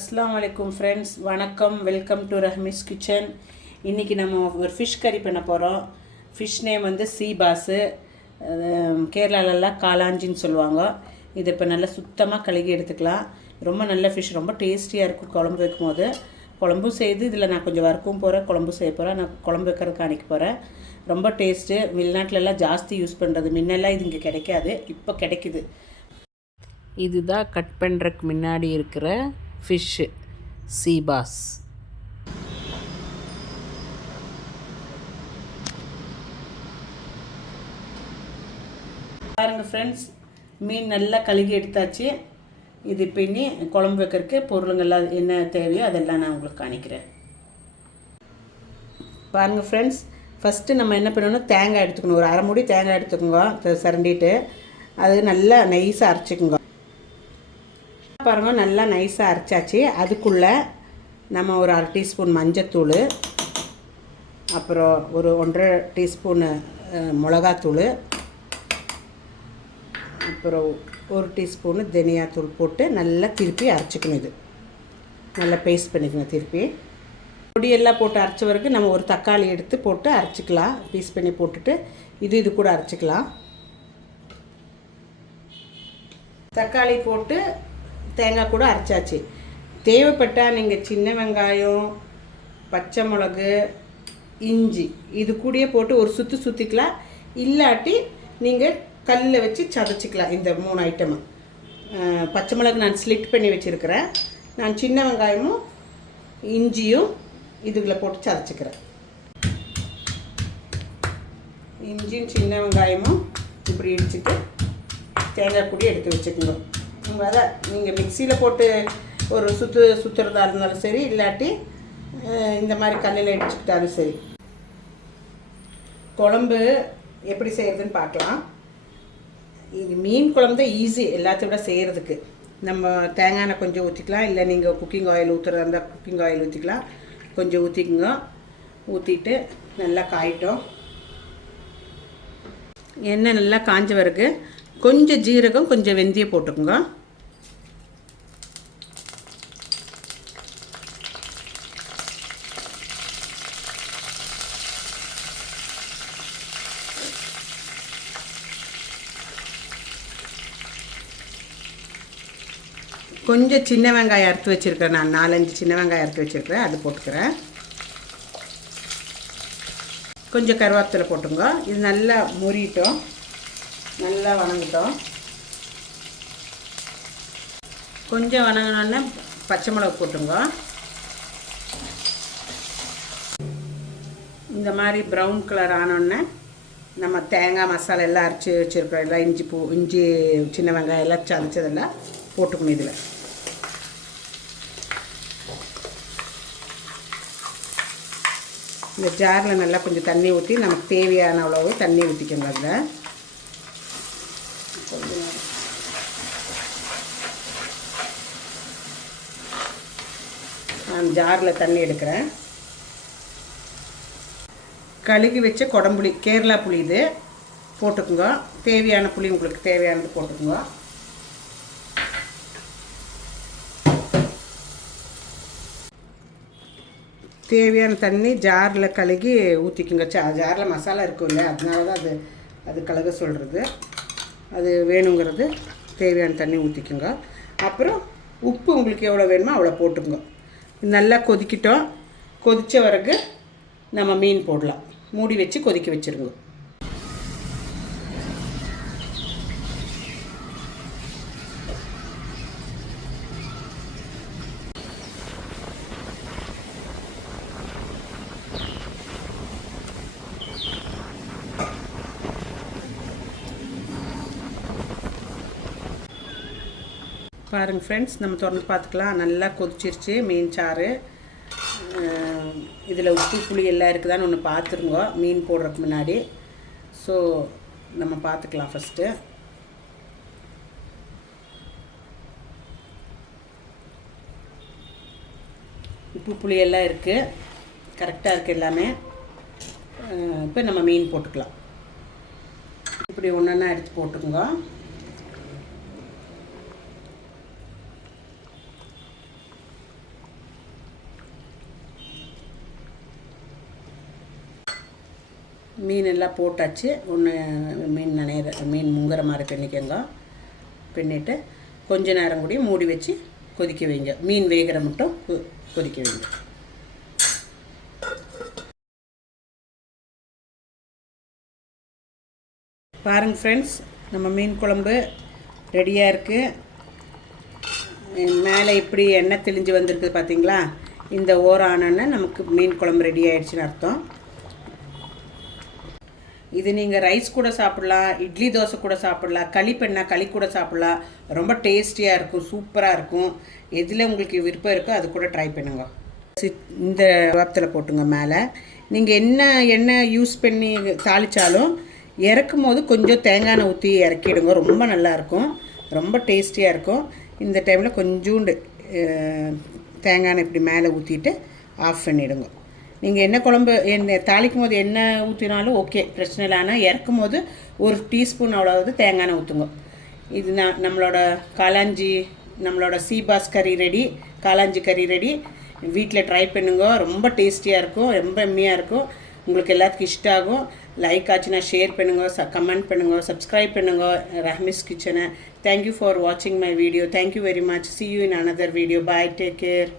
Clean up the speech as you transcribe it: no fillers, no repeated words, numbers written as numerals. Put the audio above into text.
அஸ்ஸலாமு அலைக்கும் ஃப்ரெண்ட்ஸ், வணக்கம். Welcome to Rahmi's kitchen. இன்றைக்கி நம்ம ஒரு ஃபிஷ் கறி பண்ண போகிறோம். ஃபிஷ் நேம் வந்து சீ பாஸு, கேரளாலெல்லாம் காளாஞ்சின்னு சொல்லுவாங்க. இது இப்போ நல்லா சுத்தமாக கழுகி எடுத்துக்கலாம். ரொம்ப நல்ல ஃபிஷ், ரொம்ப டேஸ்டியாக இருக்கும் குழம்பு வைக்கும் போது. குழம்பும் செய்து இதில் நான் கொஞ்சம் வறுக்கவும் போகிறேன், குழம்பு செய்ய போகிறேன். நான் குழம்பு வைக்கிறது காணிக்க போகிறேன். ரொம்ப டேஸ்ட்டு. வெளிநாட்டிலலாம் ஜாஸ்தி யூஸ் பண்ணுறது. முன்னெல்லாம் இது இங்கே கிடைக்காது, இப்போ கிடைக்குது. இதுதான் கட் பண்ணுறதுக்கு முன்னாடி இருக்கிற ஃபிஷ்ஷு, சீ பாஸ். பாருங்கள் ஃப்ரெண்ட்ஸ், மீன் நல்லா கழுகி எடுத்தாச்சு. இது பின்னி குழம்பு வைக்கிறதுக்கு பொருளுங்கள்லாம் என்ன தேவையோ அதெல்லாம் நான் உங்களுக்கு காணிக்கிறேன். பாருங்கள் ஃப்ரெண்ட்ஸ், ஃபஸ்ட்டு நம்ம என்ன பண்ணணும், தேங்காய் எடுத்துக்கணும். ஒரு அரை மூடி தேங்காய் எடுத்துக்கோங்க, சரண்டிட்டு அது நல்லா நைஸாக அரைச்சிக்கோங்க. பாருங்கள், நல்லா நைஸாக அரைச்சாச்சு. அதுக்குள்ளே நம்ம ஒரு அரை டீஸ்பூன் மஞ்சத்தூள், அப்புறம் ஒரு 1.5 டீஸ்பூனு மிளகாத்தூள், அப்புறம் 1 டீஸ்பூனு தனியாத்தூள் போட்டு நல்லா திருப்பி அரைச்சிக்கணும். இது நல்லா பேஸ்ட் பண்ணிக்கணும். திருப்பி பொடியெல்லாம் போட்டு அரைச்ச வரைக்கும் நம்ம ஒரு தக்காளி எடுத்து போட்டு அரைச்சிக்கலாம். பீஸ் பண்ணி போட்டுட்டு இது கூட அரைச்சிக்கலாம். தக்காளி போட்டு தேங்காய் கூட அரைச்சாச்சு. தேவைப்பட்டால் நீங்கள் சின்ன வெங்காயம், பச்சை மிளகு, இஞ்சி இது கூடயே போட்டு ஒரு சுற்றிக்கலாம். இல்லாட்டி நீங்கள் கல்லில் வச்சு சதைச்சிக்கலாம். இந்த 3 ஐட்டமு. பச்சை மிளகு நான் ஸ்லிட் பண்ணி வச்சுருக்கிறேன். நான் சின்ன வெங்காயமும் இஞ்சியும் இதுக்குள்ளே போட்டு சதைச்சிக்கிறேன். இஞ்சியும் சின்ன வெங்காயமும் இப்படி இடிச்சிட்டு தேங்காய் கூடி எடுத்து வச்சுக்கோங்க. அதை நீங்கள் மிக்சியில் போட்டு ஒரு சுற்றுறதா இருந்தாலும் சரி, இல்லாட்டி இந்த மாதிரி கல்லில் இடிச்சுக்கிட்டாலும் சரி. குழம்பு எப்படி செய்கிறதுன்னு பார்க்கலாம். இது மீன் குழம்பு தான் ஈஸி எல்லாத்தையும் விட செய்கிறதுக்கு. நம்ம தேங்காய் எண்ணெய் கொஞ்சம் ஊற்றிக்கலாம், இல்லை நீங்கள் குக்கிங் ஆயில் ஊற்றுறதா இருந்தால் குக்கிங் ஆயில் ஊற்றிக்கலாம். கொஞ்சம் ஊற்றிக்குங்க. ஊற்றிட்டு நல்லா காயிட்டோம். எண்ணெய் நல்லா காஞ்ச பிறகு கொஞ்சம் ஜீரகம், கொஞ்சம் வெந்தயம் போட்டுக்கோங்க. கொஞ்சம் சின்ன வெங்காயம் அறுத்து வச்சுருக்கிறேன். நான் 4-5 சின்ன வெங்காயம் அறுத்து வச்சுருக்கிறேன், அது போட்டுக்கிறேன். கொஞ்சம் கருவேப்பிலை போட்டுங்க. இது நல்லா முறிட்டோம், நல்லா வணங்கிட்டோம். கொஞ்சம் வணங்கினோடனே பச்சை மிளகு போட்டுங்க. இந்த மாதிரி ப்ரௌன் கலர் ஆனோடனே நம்ம தேங்காய் மசாலா எல்லாம் அரைச்சி வச்சுருக்கிறோம். எல்லாம் இஞ்சி சின்ன வெங்காயம் எல்லாம் சதைச்சதெல்லாம் போட்டுக்கணும். இதில் இந்த ஜாரில் நல்லா கொஞ்சம் தண்ணி ஊற்றி நமக்கு தேவையான அளவு தண்ணி ஊற்றிக்கோங்க. அதில் நான் ஜாரில் தண்ணி எடுக்கிறேன். கழுகி வச்ச குடம்புளி, கேரளா புளி இது போட்டுக்குங்க. தேவையான புளி உங்களுக்கு தேவையானது போட்டுக்குங்க. தேவையான தண்ணி ஜாரில் கழுகி ஊற்றிக்குங்க. ஜாரில் மசாலா இருக்கும் இல்லை, அதனால தான் அது கழுக சொல்கிறது. அது வேணுங்கிறது தேவையான தண்ணி ஊற்றிக்குங்க. அப்புறம் உப்பு உங்களுக்கு எவ்வளோ வேணுமோ அவ்வளோ போட்டுக்குங்க. நல்லா கொதிக்கிட்டோம். கொதித்த பிறகு நம்ம மீன் போடலாம். மூடி வச்சு கொதிக்க வச்சுருங்க. பாருங்கள் ஃப்ரெண்ட்ஸ், நம்ம திறந்து பார்த்துக்கலாம். நல்லா கொதிச்சிருச்சு மீன் சாறு. இதில் உப்பு புளி எல்லாம் இருக்குதான்னு ஒன்று பார்த்துருங்க மீன் போடுறதுக்கு முன்னாடி. ஸோ நம்ம பார்த்துக்கலாம். ஃபஸ்ட்டு உப்பு புளி எல்லாம் இருக்குது, கரெக்டாக இருக்குது எல்லாமே. இப்போ நம்ம மீன் போட்டுக்கலாம். இப்படி ஒன்றா எடுத்து போட்டுக்கோங்க. மீன் எல்லாம் போட்டாச்சு. ஒன்று மீன் மீன் முங்குற மாதிரி பண்ணிக்கோங்க. பண்ணிவிட்டு கொஞ்ச நேரம் கூட மூடி வச்சு கொதிக்க வைங்க. மீன் வேகிற மட்டும் கொதிக்க வைங்க. பாருங்கள் ஃப்ரெண்ட்ஸ், நம்ம மீன் குழம்பு ரெடியாக இருக்குது. மேலே இப்படி எண்ணெய் தெளிஞ்சு வந்திருக்குது பார்த்தீங்களா? இந்த ஓரானன்னு நமக்கு மீன் குழம்பு ரெடி ஆகிடுச்சின்னு அர்த்தம். இது நீங்கள் ரைஸ் கூட சாப்பிட்லாம், இட்லி தோசை கூட சாப்பிட்லாம், களி பண்ணால் களி கூட சாப்பிட்லாம். ரொம்ப டேஸ்டியாக இருக்கும், சூப்பராக இருக்கும். எதில் உங்களுக்கு விருப்பம் இருக்கோ அது கூட ட்ரை பண்ணுங்க. இந்த வாரத்தில் போட்டுங்க. மேலே நீங்கள் என்ன எண்ணெய் யூஸ் பண்ணி தாளித்தாலும் இறக்கும் போது கொஞ்சம் தேங்காய் எண்ணெய் ஊற்றி இறக்கிடுங்க. ரொம்ப நல்லாயிருக்கும், ரொம்ப டேஸ்டியாக இருக்கும். இந்த டைமில் கொஞ்சோண்டு தேங்காய் எண்ணெய் இப்படி மேலே ஊற்றிட்டு ஆஃப் பண்ணிவிடுங்க. நீங்கள் என்ன குழம்பு தாளிக்கும் போது எண்ணெய் ஊற்றினாலும் ஓகே, பிரச்சனை இல்லை. ஆனால் இறக்கும் போது ஒரு டீஸ்பூன் அவ்வளோவது தேங்காய் எண்ணெய் ஊற்றுங்க. இது நம்மளோட காளாஞ்சி, நம்மளோட சீபாஸ் கறி ரெடி, காளாஞ்சி கறி ரெடி. வீட்டில் ட்ரை பண்ணுங்க. ரொம்ப டேஸ்டியாக இருக்கும், ரொம்ப எம்மியாக இருக்கும். உங்களுக்கு எல்லாத்துக்கும் இஷ்டம் ஆகும். லைக் ஆச்சுன்னா ஷேர் பண்ணுங்க, கமெண்ட் பண்ணுங்க, சப்ஸ்கிரைப் பண்ணுங்க ரஹ்மிஸ் கிச்சனை. தேங்க்யூ ஃபார் வாட்சிங் my video. Thank you very much. See you in another video. Bye. Take care.